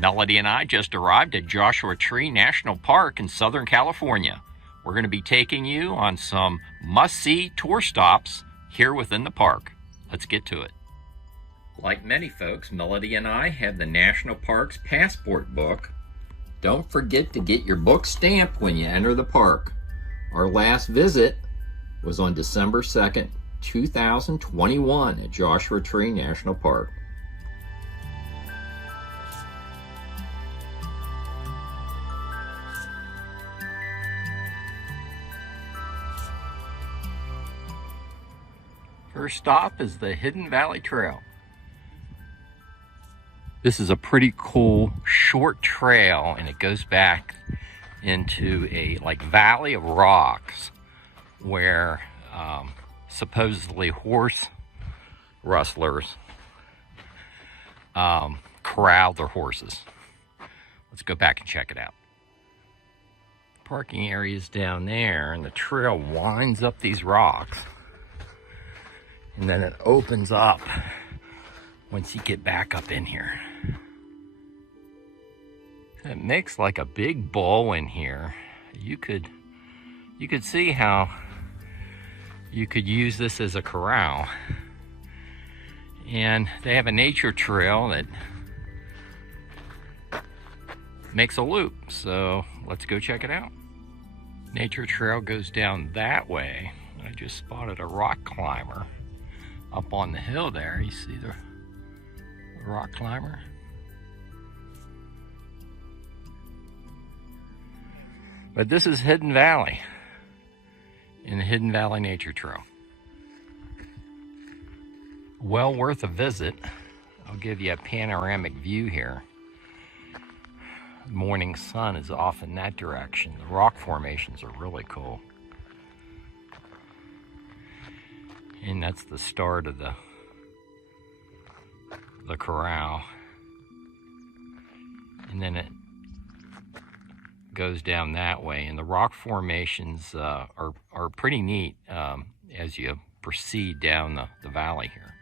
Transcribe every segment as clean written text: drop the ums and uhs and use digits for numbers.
Melody and I just arrived at Joshua Tree National Park in Southern California. We're going to be taking you on some must-see tour stops here within the park. Let's get to it. Like many folks, Melody and I have the National Park's passport book. Don't forget to get your book stamped when you enter the park. Our last visit was on December 2nd, 2021 at Joshua Tree National Park. First stop is the Hidden Valley Trail. This is a pretty cool short trail, and it goes back into a valley of rocks where supposedly horse rustlers corral their horses. Let's go back and check it out. Parking area is down there, and the trail winds up these rocks. And then it opens up once you get back up in here. It makes like a big bowl in here. You could see how you could use this as a corral. And they have a nature trail that makes a loop. So let's go check it out. Nature trail goes down that way. I just spotted a rock climber up on the hill there. You see the rock climber? But this is Hidden Valley in the Hidden Valley Nature Trail. Well worth a visit. I'll give you a panoramic view here. The morning sun is off in that direction. The rock formations are really cool. And that's the start of the corral. And then it goes down that way. And the rock formations are pretty neat as you proceed down the valley here.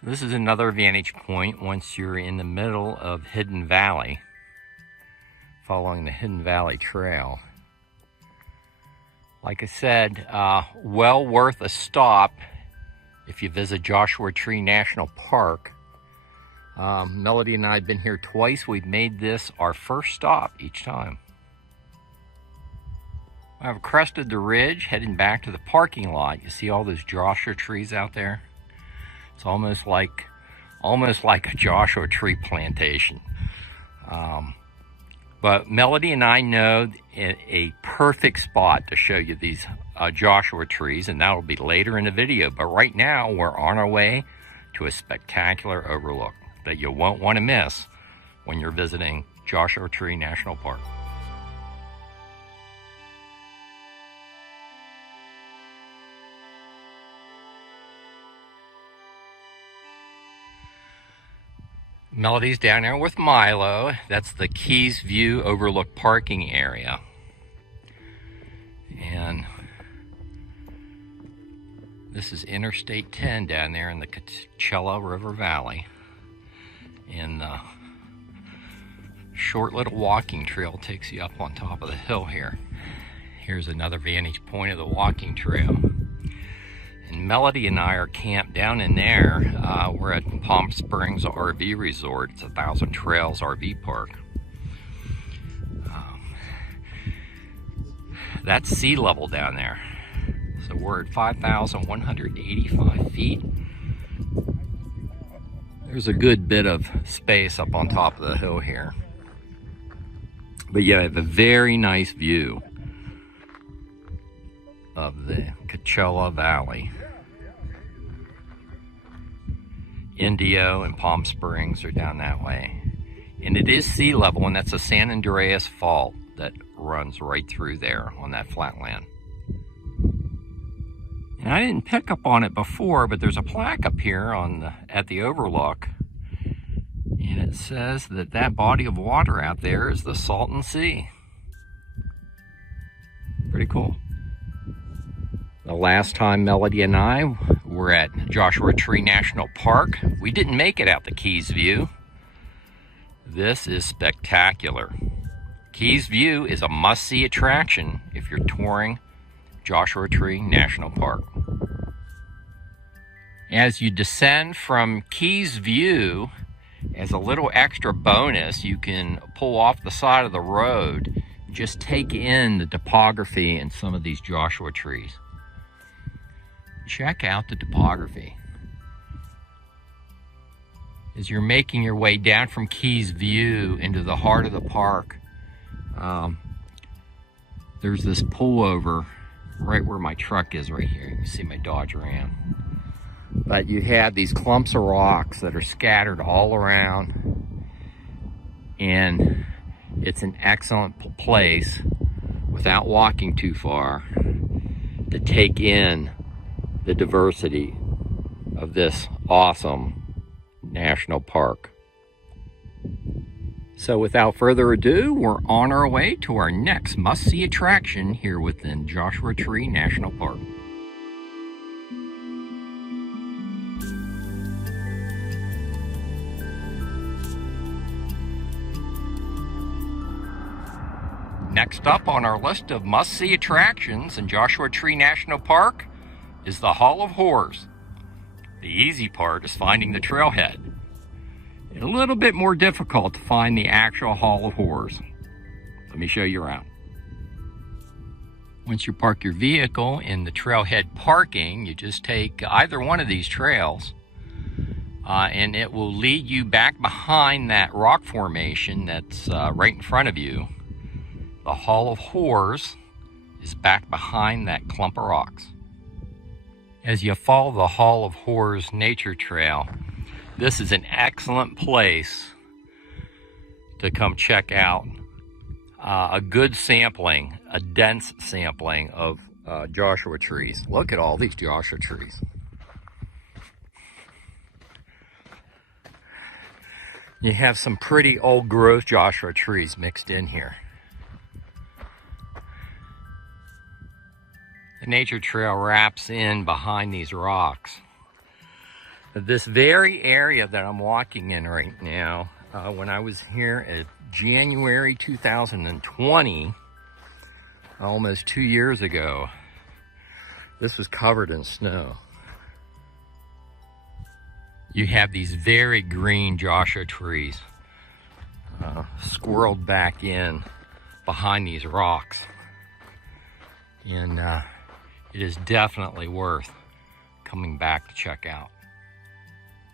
So this is another vantage point once you're in the middle of Hidden Valley, following the Hidden Valley Trail. Like I said, well worth a stop if you visit Joshua Tree National Park. Melody and I have been here twice. We've made this our first stop each time. I've crested the ridge, heading back to the parking lot. You see all those Joshua trees out there? It's almost like a Joshua tree plantation. But Melody and I know a perfect spot to show you these Joshua trees, and that'll be later in the video. But right now, we're on our way to a spectacular overlook that you won't want to miss when you're visiting Joshua Tree National Park. Melody's down there with Milo. That's the Keys View Overlook parking area. And this is Interstate 10 down there in the Cholla River Valley. And the short little walking trail takes you up on top of the hill here. Here's another vantage point of the walking trail. And Melody and I are camped down in there. We're at Palm Springs RV Resort. It's a Thousand Trails RV park. That's sea level down there. So we're at 5,185 feet. There's a good bit of space up on top of the hill here. But you have a very nice view of the Cholla Valley. Indio and Palm Springs are down that way. And it is sea level, and that's a San Andreas Fault that runs right through there on that flatland. And I didn't pick up on it before, but there's a plaque up here at the overlook. And it says that body of water out there is the Salton Sea. Pretty cool. The last time Melody and I were at Joshua Tree National Park, we didn't make it out the Keys View. This is spectacular. Keys View is a must-see attraction if you're touring Joshua Tree National Park. As you descend from Keys View, as a little extra bonus, you can pull off the side of the road and just take in the topography in some of these Joshua trees. Check out the topography. As you're making your way down from Keys View into the heart of the park, there's this pullover right where my truck is right here. You can see my Dodge Ram. But you have these clumps of rocks that are scattered all around, and it's an excellent place without walking too far to take in the diversity of this awesome national park. So without further ado, we're on our way to our next must-see attraction here within Joshua Tree National Park. Next up on our list of must-see attractions in Joshua Tree National Park is the Hall of Horrors. The easy part is finding the trailhead. It's a little bit more difficult to find the actual Hall of Horrors. Let me show you around. Once you park your vehicle in the trailhead parking, you just take either one of these trails and it will lead you back behind that rock formation that's right in front of you. The Hall of Horrors is back behind that clump of rocks. As you follow the Hall of Horrors nature trail, this is an excellent place to come check out a good sampling, a dense sampling of Joshua trees. Look at all these Joshua trees. You have some pretty old growth Joshua trees mixed in here. The nature trail wraps in behind these rocks. This very area that I'm walking in right now, when I was here in January 2020, almost 2 years ago, this was covered in snow. You have these very green Joshua trees squirreled back in behind these rocks. And it is definitely worth coming back to check out.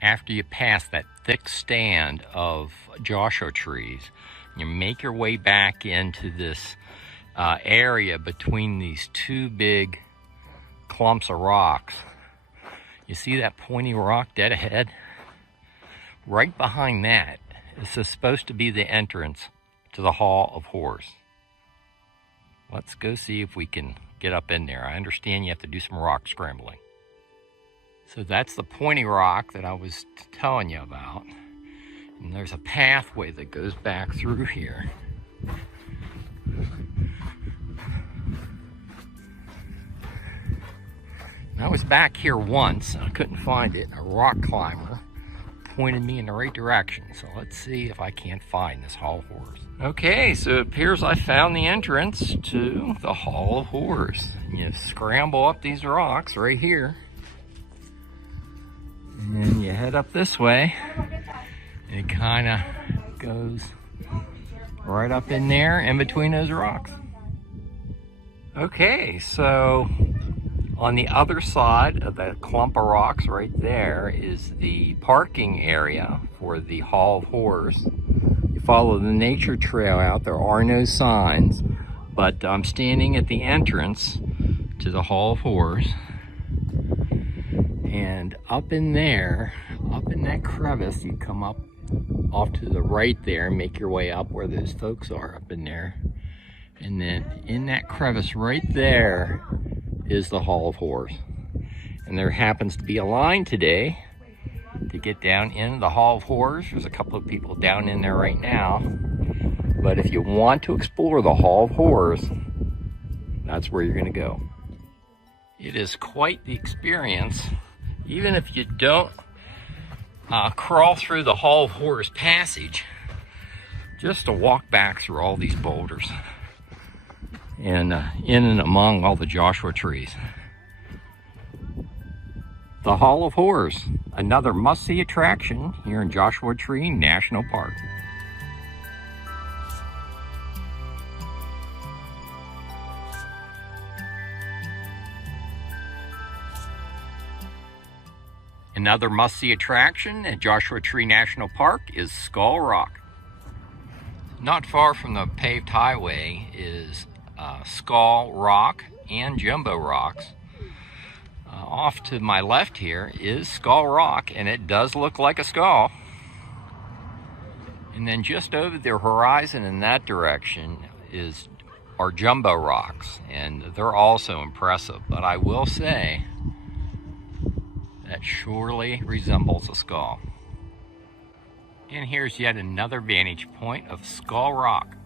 After you pass that thick stand of Joshua trees, you make your way back into this area between these two big clumps of rocks. You see that pointy rock dead ahead? Right behind that is supposed to be the entrance to the Hall of Horrors. Let's go see if we can get up in there. I understand you have to do some rock scrambling. So that's the pointy rock that I was telling you about. And there's a pathway that goes back through here. I was back here once, and I couldn't find it. A rock climber pointed me in the right direction. So let's see if I can't find this Hall of Horrors. Okay, so it appears I found the entrance to the Hall of Horrors. You scramble up these rocks right here. And you head up this way. And it kind of goes right up in there in between those rocks. Okay, so on the other side of that clump of rocks right there is the parking area for the Hall of Horrors. You follow the nature trail out. There are no signs, but I'm standing at the entrance to the Hall of Horrors. And up in there, up in that crevice, you come up off to the right there and make your way up where those folks are up in there. And then in that crevice right there is the Hall of Horrors. And there happens to be a line today to get down into the Hall of Horrors. There's a couple of people down in there right now. But if you want to explore the Hall of Horrors, that's where you're going to go. It is quite the experience. Even if you don't crawl through the Hall of Horrors passage, just to walk back through all these boulders and in and among all the Joshua trees. The Hall of Horrors, another must-see attraction here in Joshua Tree National Park. Another must-see attraction at Joshua Tree National Park is Skull Rock. Not far from the paved highway is Skull Rock and Jumbo Rocks. Off to my left here is Skull Rock, and it does look like a skull. And then just over the horizon in that direction are Jumbo Rocks, and they're also impressive. But I will say that surely resembles a skull. And here's yet another vantage point of Skull Rock.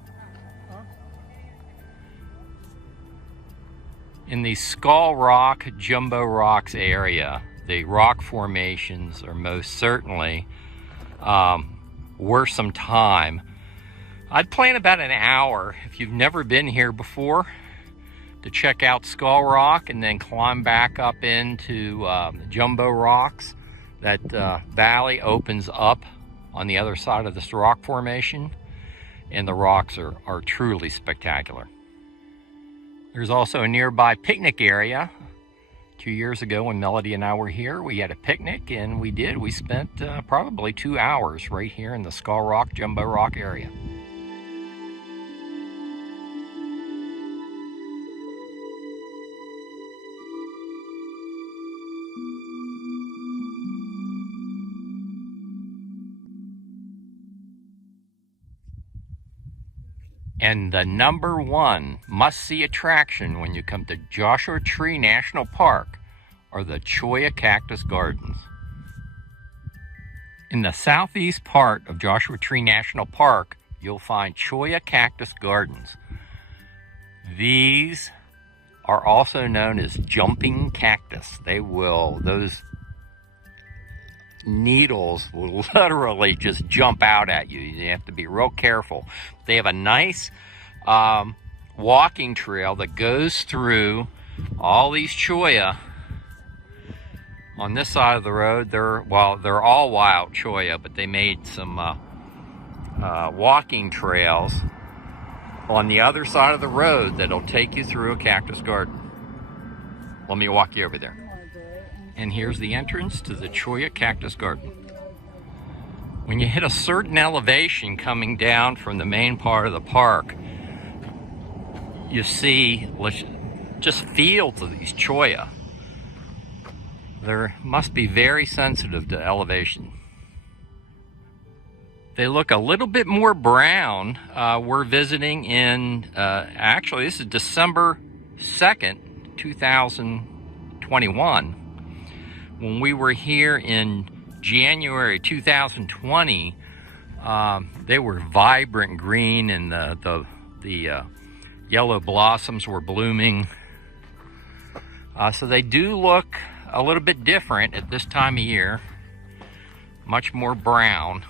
In the Skull Rock, Jumbo Rocks area, the rock formations are most certainly worth some time. I'd plan about an hour if you've never been here before to check out Skull Rock and then climb back up into Jumbo Rocks. That valley opens up on the other side of this rock formation, and the rocks are truly spectacular. There's also a nearby picnic area. 2 years ago when Melody and I were here, we had a picnic, and we spent probably 2 hours right here in the Skull Rock, Jumbo Rock area. And the number one must-see attraction when you come to Joshua Tree National Park are the Cholla Cactus Gardens. In the southeast part of Joshua Tree National Park, you'll find Cholla Cactus Gardens. These are also known as jumping cactus. Those needles will literally just jump out at you. You have to be real careful. They have a nice walking trail that goes through all these cholla. On this side of the road, they're all wild cholla, but they made some walking trails on the other side of the road that'll take you through a cactus garden. Let me walk you over there. And here's the entrance to the Cholla Cactus Garden. When you hit a certain elevation coming down from the main part of the park, you see just fields of these cholla. They must be very sensitive to elevation. They look a little bit more brown. We're visiting in, actually this is December 2nd, 2021. When we were here in January 2020, they were vibrant green, and the yellow blossoms were blooming. So they do look a little bit different at this time of year, much more brown,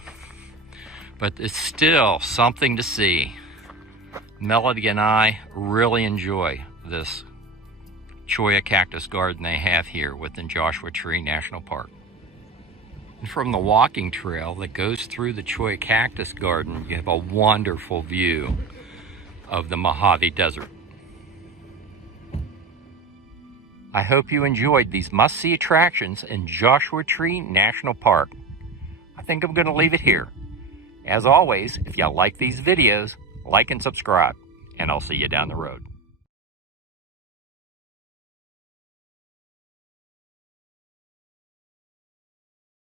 but it's still something to see. Melody and I really enjoy this Cholla Cactus Garden they have here within Joshua Tree National Park. And from the walking trail that goes through the Cholla Cactus Garden, you have a wonderful view of the Mojave Desert. I hope you enjoyed these must-see attractions in Joshua Tree National Park. I think I'm going to leave it here. As always, if you like these videos, like and subscribe, and I'll see you down the road.